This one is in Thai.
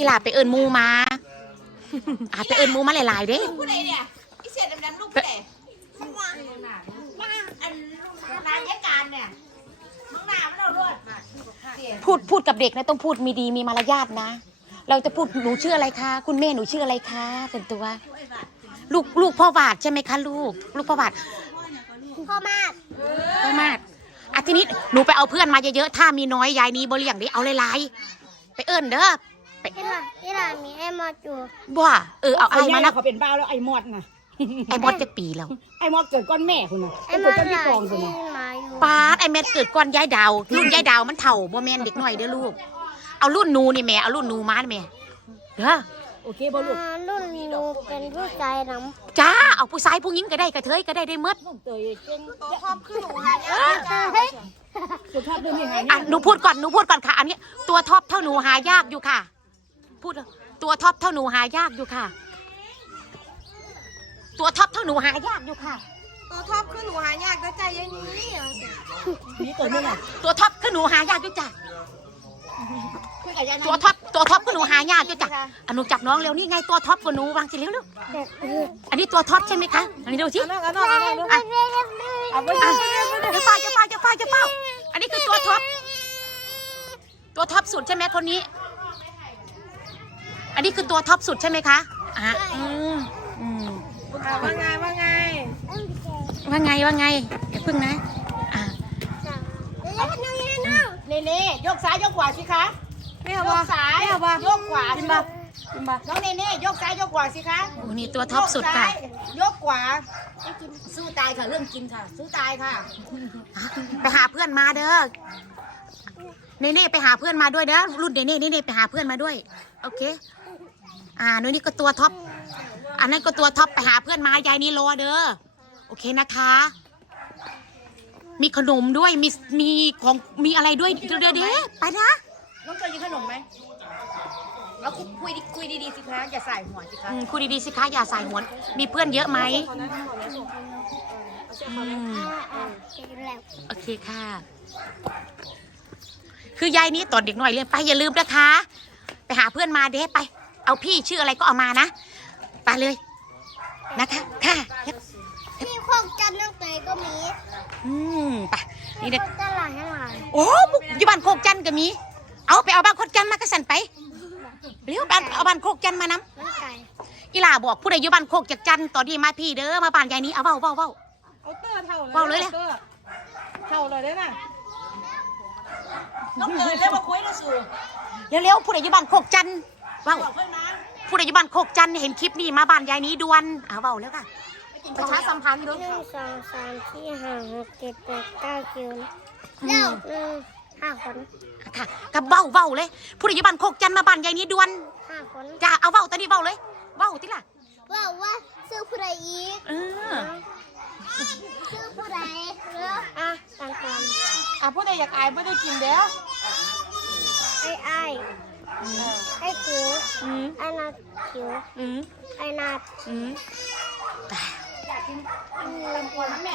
อีหลาไปเอิญมูมาอาไปเอิญมูมาหลายๆเด้ลไอพูดพูดกับเด็กนะต้องพูดมีดีมีมารยาทนะ เราจะพูดหนูชื่ออะไรคะ คุณแม่หนูชื่ออะไรคะ เป็นตัว ลูกลูกพ่อบาดใช่ไหมคะลูก ลูกพ่อบาดพ่อมาดพ่อมาดอาทีนี้หนูไปเอาเพื่อนมาเยอะๆ ถ้ามีน้อย ยายนี้บริอย่างนี้เอาหลายๆไปเอิญเด้อตะอีหลามีไอ้มอดอยู่บ้าเออเอาไอ้มานะเขาเป็นบ้าแล้วไอ้มอดนะไอ้มอดจะปีแล้วไอ้มอดเกิดก้อนแม่คุณไอ้มอดจะไม่กองคุณป้าไอ้แม่เกิดก้อนยายดาวรุ่นยายดาวมันเถ่าบ่แม่นเด็กหน่อยเด้อลูก เอารุ่นนูนี่แม่เอารุ่นนูมาแม่เด้อโอเคบอลลูกรุ่นนูเป็นผู้ชายน้ำจ้าเอาผู้ชายผู้หญิงก็ได้กระเทยก็ได้ได้เมื่อเตยเป็นตัวท็อปขึ้นหนูเฮ้ยหนูพูดก่อนหนูพูดก่อนค่ะอันนี้ตัวท็อปเท่าหนูหายากอยู่ค่ะพูดเลยตัวท็อปเท่าหนูหายากอยู่ค่ะ ตัวท็อปเท่าหนูหายากอยู่ค่ะ ตัวท็อปคือหนูหายากก็ใจยังนี้นี่ตัวนี้แตัวท็อปคือหนูหายากด้วยจ้ะตัวท็อปตัวท็อปคือหนู หายากด้วยจ้ะอนุจับน้องเร็วนี่ไงตัวท็อปก็หนูวางสิเร็วลูกอันนี้ตัวท็อปใช่ไหมคะอันนี้ดูสิจะฟาจะฟาจะฟาจะฟาอันนี้คือตัวท็อปตัวท็อปสุดใช่ไหมคนนี้ันนี้คือตัวท็อปสุดใช่ไหมคะอ่ะว่าไงว่าไง ว่าไงว่าไงเดี๋พึ่งนะ อ่ะเลนี่ยนี่นยกซ้ายยกขวาสิคะยกซ้ายยกขวาขึ้นมาน้องเนเน่ยกซ้ายยกขวาสิคะโอ้นี่ตัวท็อปสุดค่ะ ยกขวา สู้ตายค่ะเรื่องกินค่ะ สู้ตายค่ะ ไปหาเพื่อนมาเด้อเนเน่ไปหาเพื่อนมาด้วยเด้อ รุ่นเนเน่เนเน่ไปหาเพื่อนมาด้วย โอเค่าโน่นนี่ก็ตัวท็อปอันนั้นก็ตัวท็อปไปหาเพื่อนมา ยายนี่รอเด้อโอเคนะคะ มีขนมด้วยมีมีของมีอะไรด้วยเดี๋ยวเด้อไปนะน้องเจอยู่ขนมไหมแล้วคุยคุยดีคดีสิคะอย่าใส่หัวสิคะคุยดีดีสิคะอย่าใส่หัวมีเพื่อนเยอะไหมโอเคค่ะ คือยายนี่ตอนเด็กหน่อยเรียนไปอย่าลืมนะคะไปหาเพื่อนมาเด้ไปเอาพี่ชื่ออะไรก็เอามานะไปเลยนะคะค่ะมีความจำนั่งไปก็มีอืมไปนี่เด็กตั้งหโอ้ยอยูบันโคกจันก็มี เอาไปเอาบ้านโคกจันมากระสันไปเรียกบ้านเอาบ้านโคกจันมานำ้ำอีฬาบอกผู้ใดยุบันโคกจักจันตอนนี่มาพี่เด้อมาบ้านยายนี้ เอาเว้าเว้าเว้าเอาเต้าเท่าเลยเ้าเลยเลยเต้าเท่าเลยได้นะต้องเกิดแล้วมาคุยกันสู่เรยวผู้ใดยุบันโคกจันว้าผู้ใหญ่บ้านโคกจันเห็นคลิปนี้มาบ้านยายนี้ด่วนเอาเบาแล้วค่ะประชาสัมพันธ์ด้วยหนึ่งสองสามสี่ห้าหกเจ็ดแปดเก้าสิบห้าคนค่ะกับเบาเบาเลย ผู้ใหญ่บ้านโคกจันมาบ้านยายนี้ด่วนห้าคนจะเอาเบาตอนนี้เบาเลยเบาที่ล่ะเบาว่าซื้อผู้ใหญ่อีกอ่ะผู้ใดอยากอายผู้ใดกินเด้อไอ้ไอ้ไอ้คิวไอ้นาคิวไอ้นาอยากกินลำพวนแม่